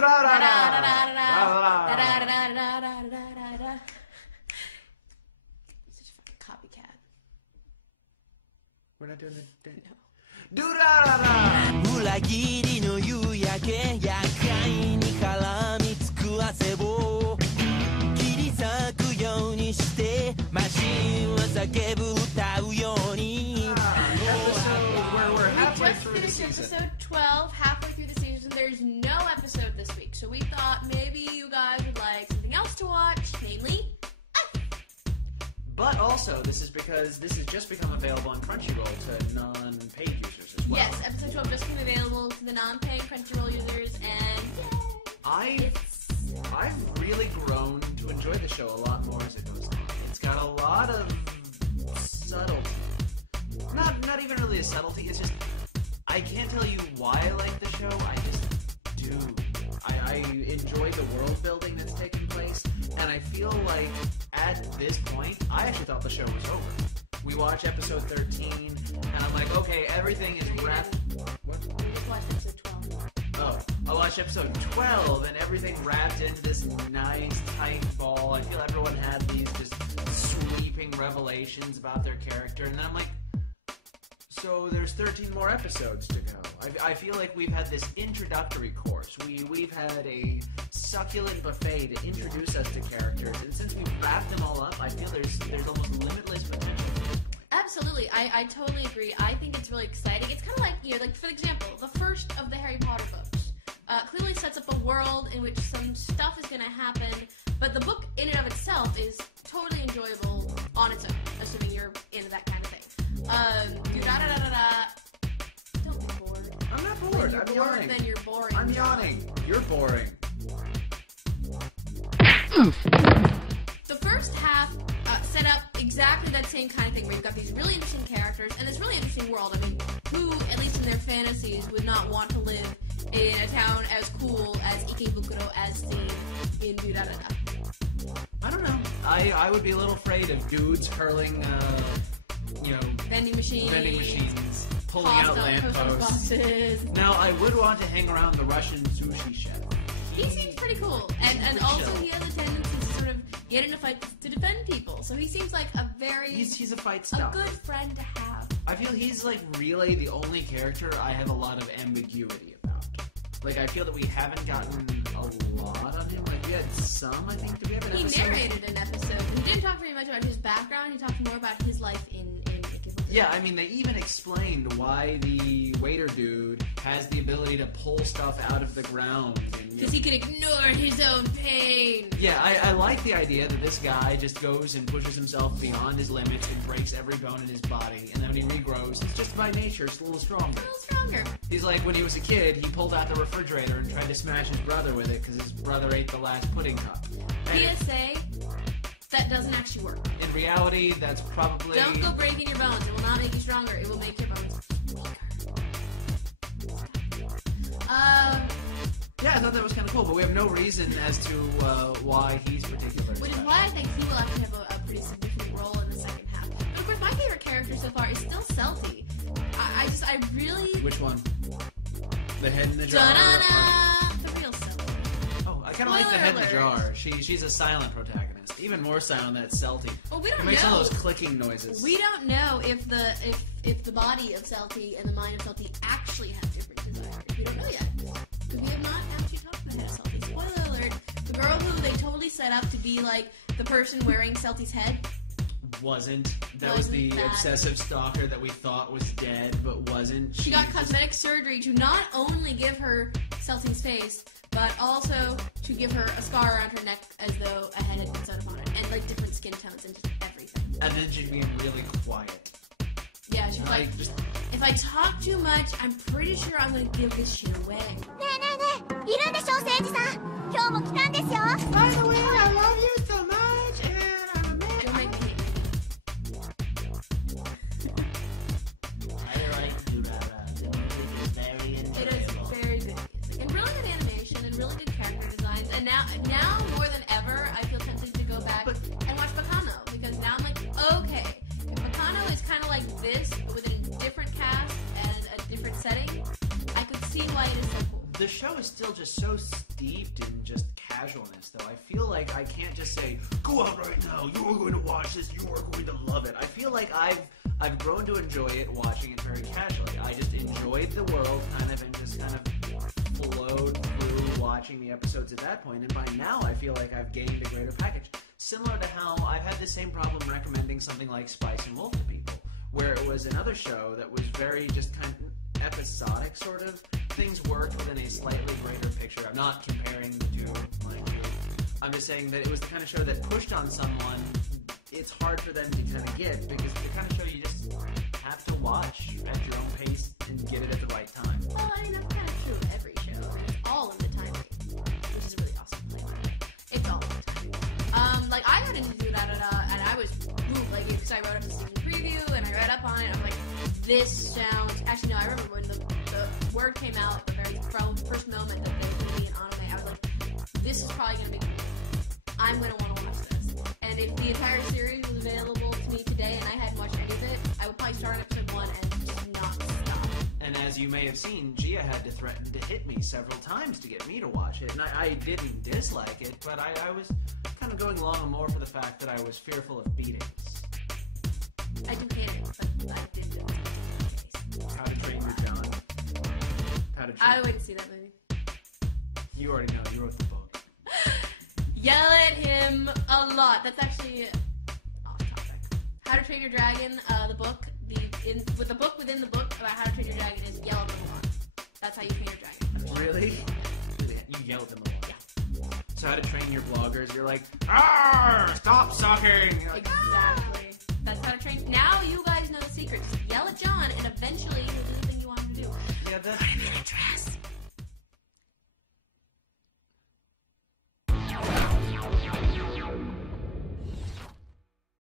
20Durarara. Such a fucking copycat. We're not doing it. No. Durarara. 裏切りの夕焼け厄介に絡みつく汗を切り裂くようにしてマシンは叫ぶ歌うように We're We halfway just through the finished season. episode 12, halfway through the season. There's no episode this week, so we thought maybe you guys would like something else to watch, namely But also, this is because this has just become available on Crunchyroll to non-paid users as well. Yes, episode 12 just became available to the non-paying Crunchyroll users, and I've really grown to enjoy the show a lot more as it goes on. It's got a lot of subtlety. Not even really a subtlety, it's just I can't tell you why I like the show, I just do. I enjoy the world building that's taking place, and I feel like at this point, I actually thought the show was over. We watch episode 13, and I'm like, okay, everything is wrapped. What? we just watched episode 12. Oh, I watched episode 12, and everything wrapped into this nice, tight ball. I feel everyone had these just sweeping revelations about their character, and then I'm like, so there's 13 more episodes to go. I feel like we've had this introductory course. We've had a succulent buffet to introduce us to characters, and since we've wrapped them all up, I feel there's almost limitless potential at this point. Absolutely, I totally agree. I think it's really exciting. It's kind of like, like for example, the first of the Harry Potter books clearly sets up a world in which some stuff is going to happen, but the book in and of itself is totally enjoyable on its own, assuming you're into that kind of thing. Don't be bored. I'm not bored. When I'm you're bored, yawning. then you're boring. I'm yawning. You're boring. The first half set up exactly that same kind of thing, where you've got these really interesting characters and this really interesting world. I mean, who, at least in their fantasies, would not want to live in a town as cool as Ikebukuro as seen in Durarara? I don't know. I would be a little afraid of dudes hurling, Vending machines, pulling out lampposts. boxes. Now, I would want to hang around the Russian sushi chef. He seems pretty cool, and also he has a tendency to sort of get into fights to defend people. So he seems like a very He's a fight a stopper. good friend to have. I feel he's like really the only character I have a lot of ambiguity about. Like, I feel that we haven't gotten a lot on him. Like, we had some, I think. Did we have an He episode? narrated an episode. He didn't talk very much about his background. He talked more about his life in Ikebukuro. Yeah, I mean, they even explained why the waiter dude has the ability to pull stuff out of the ground. Because he can ignore his own pain. Yeah, I like the idea that this guy just goes and pushes himself beyond his limits and breaks every bone in his body, and then when he regrows, he's just by nature just a little stronger. A little stronger. He's like when he was a kid, he pulled out the refrigerator and tried to smash his brother with it because his brother ate the last pudding cup. And PSA, that doesn't actually work. in reality, that's probably... Don't go breaking your bones. It will not make you stronger. It will make your bones weaker. Yeah, I thought that was kind of cool, but we have no reason as to why he's particular. Which is why I think he will actually have a pretty significant role in the second half. But of course, my favorite character so far is still Selfie. I really... Which one? The head in the jar? Da-da-da! The real Selfie. Oh, I kind of like the Spoiler head in the alert. jar. She's a silent protagonist. Even more silent than Celty. Well, we It don't makes all know. those clicking noises. We don't know if the body of Selty and the mind of Selty actually have different desires. We don't know yet. Because we have not actually talked to the head of Selty. Spoiler alert. The girl who they totally set up to be like the person wearing Selty's head. Wasn't. That was the Wasn't that. obsessive stalker that we thought was dead, but wasn't. She got just- cosmetic surgery to not only give her Selty's face, but also to give her a scar around her neck as though a head had been sewn upon it. And like different skin tones and just everything. And then she'd be really quiet. Yeah, she was like, Like, just... if I talk too much, I'm pretty sure I'm gonna give this shit away. ねえねえねえ、いるんでしょ誠治さん。今日も来たんですよ。 By the way, I love you so much, and I'm a man. Don't make me hate you. I like Durarara. The music is very It is enjoyable. very good music. And really good animation and really good character designs. And now more than ever, I feel tempted to go back and watch Bacano. Because now I'm like, okay, if Bacano is kind of like this, but with a different cast and a different setting, I could see why it is so cool. the show is still just so steeped in just casualness, though. I feel like I can't just say, go out right now, you are going to watch this, you are going to love it. I feel like I've grown to enjoy it, watching it very casually. I just enjoyed the world, kind of, and just kind of flowed through watching the episodes at that point, and by now I feel like I've gained a greater package. Similar to how I've had the same problem recommending something like Spice and Wolf to people, where it was another show that was very just kind of episodic, sort of. Things worked within a slightly greater picture. I'm not comparing the two, like, I'm just saying that it was the kind of show that pushed on someone. It's hard for them to kind of get, because it's the kind of show you just have to watch at your own pace and get it at the right time. Well, I mean, that's kind of true of every show. I mean, it's all in the time, which is a really awesome thing. It's all in the time. Like, I got into Da-Da-Da, and I was moved, like, because I wrote up the season preview, and I read up on it, I'm like, this sounds... Actually, no, I remember when the word came out, the very first moment that they put me in anime, I was like, this is probably going to be good. I'm going to want to watch this. And if the entire series was available to me today and I hadn't watched any of it, I would probably start episode 1 and just not stop. And as you may have seen, Gia had to threaten to hit me several times to get me to watch it. And I didn't dislike it, but I was kind of going along more for the fact that I was fearful of beatings. I do hate it, but I did do it. How to Train Your John. How to Train... I wouldn't see that movie. You already know. You wrote the book. Yell at him a lot. That's actually off topic. How to Train Your Dragon, the book, with the book within the book about How to Train Your Dragon is yell at them a lot. That's how you train your dragon. Really? You yell at them a lot. Yeah. So How to Train Your bloggers, you're like, "Arr, stop sucking!" You're like, exactly. That's how to train. Now you guys know the secret. Just yell at John, and eventually he'll do the thing you want him to do. Yeah,